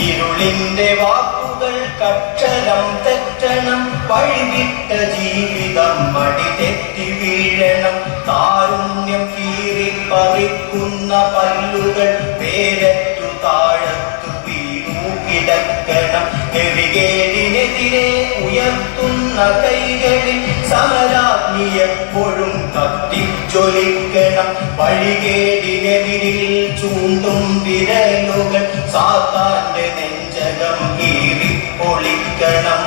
ഇരുളിന്റെ വാക്കുകൾ കക്ഷരം തെറ്റണം. വഴിവിട്ട ജീവിതം മടി തെറ്റി വീഴണം. താരുണ്യം കീറി പറിക്കുന്ന പല്ലുകൾ പേരറ്റു താഴത്തു വീണു കിടക്കണം. നെറികേടിനെതിരെ ഉയർത്തുന്ന കൈകളിൽ സമരാഗ്നി എപ്പോഴും കത്തിച്ചൊലിക്കണം വഴികേടിനെതിരിൽ ചൂണ്ടും വിരലുകൾ സാത്താന്റെ നെഞ്ചകം കീറി പൊളിക്കണം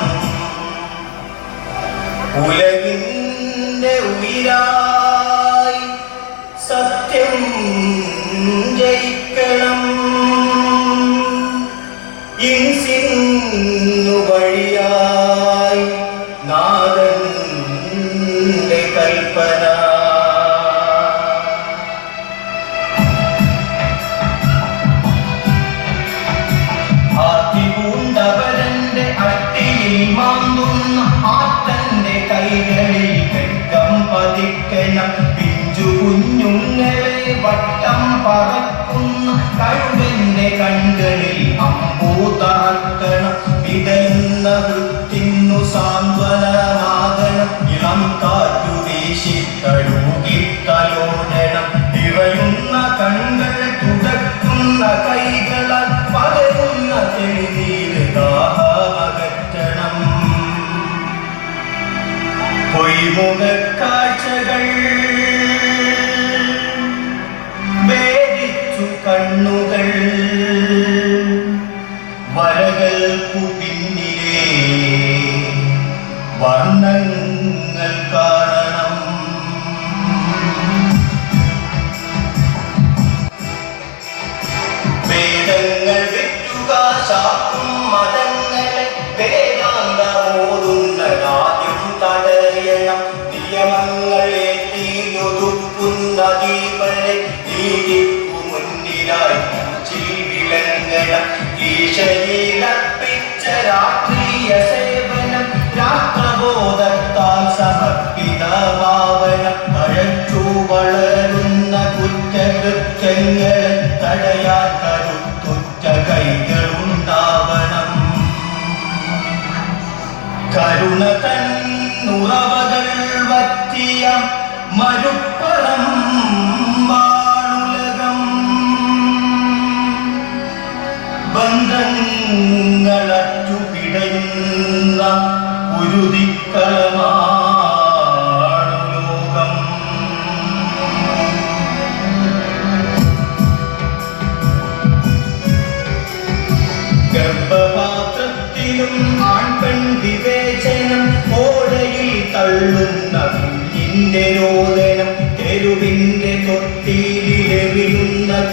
ഉലകിന്റെ ഉയിരായി but uh, പൊയ്മുഖ കാഴ്ചകൾ വേദിച്ചു കണ്ണുകൾ. വരകൾക്കു പിന്നിലെ വർണങ്ങൾ കാണണം. വേദങ്ങൾ വിറ്റുക ശാക്കും മതങ്ങളെ. ഈശയിലപ്പിച്ച രാഷ്ട്രീയ സേവനം രാഷ്ട്രബോധത്താൽ സമർപ്പിതമാവനം. തഴച്ചു വളരുന്ന കുറ്റകൃത്യങ്ങൾ തടയാൻ കരുത്തുറ്റ കൈകളുണ്ടാവണം. കരുണ തന്നുറവകൾ വറ്റിയ മരുപ്പണം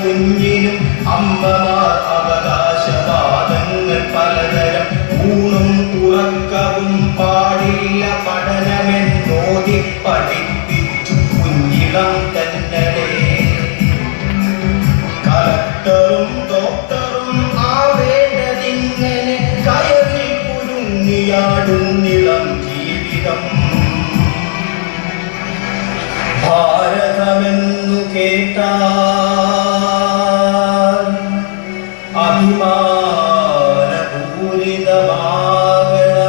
കുഞ്ഞിനും അമ്മമാർ ഭാരതമെന്നു കേട്ടാൽ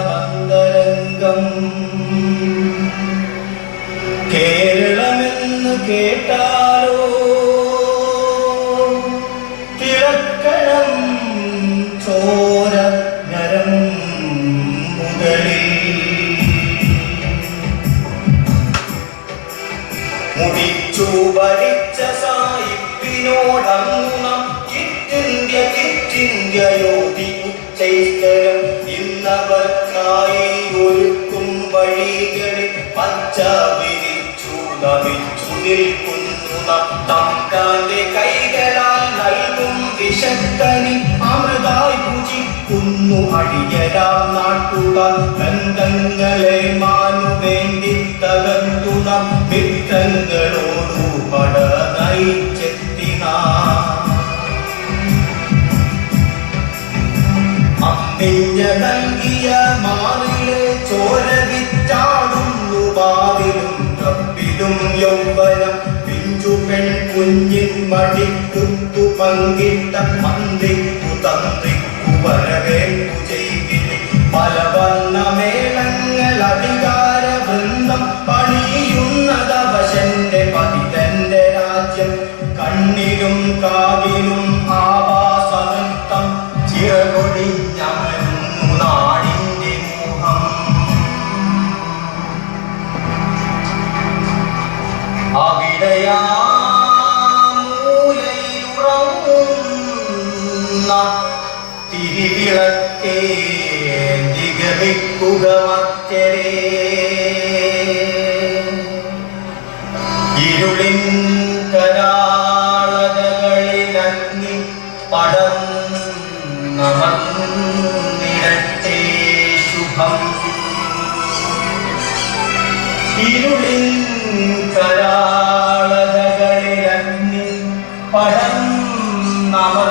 അഭിമാനപൂരിതമാകണമന്തരംഗം കേരളമെന്നു കേട്ടാലോ ഭരിച്ച സായിപ്പിനോടങ്ങണം കിറ്റിന്ത്യ തകർത്തുന്ന വിത്തങ്ങളോ നൽകിയ മാറിലെ ചോര വിറ്റാടുന്നു ബാവിലും തപ്പിലും യൗവനം. പിഞ്ചു പെൺ കുഞ്ഞിൻ മടിക്കുത്തു പങ്കിട്ട മന്ത്രിക്കു തന്ത്രിക്കു വരവേൽപ്പു അവിടെയാ മൂലയിലുറങ്ങുന്ന തിരിവിളക്കേ നിഗമിക്കുക മറ്റരേ. ഇരുളിൻ കരാളകളിലങ്ങി പടം നമന്നിരട്ടെ ശുഭം. ഇരുളിൻ കരാളതകളിലഗ്നി আমার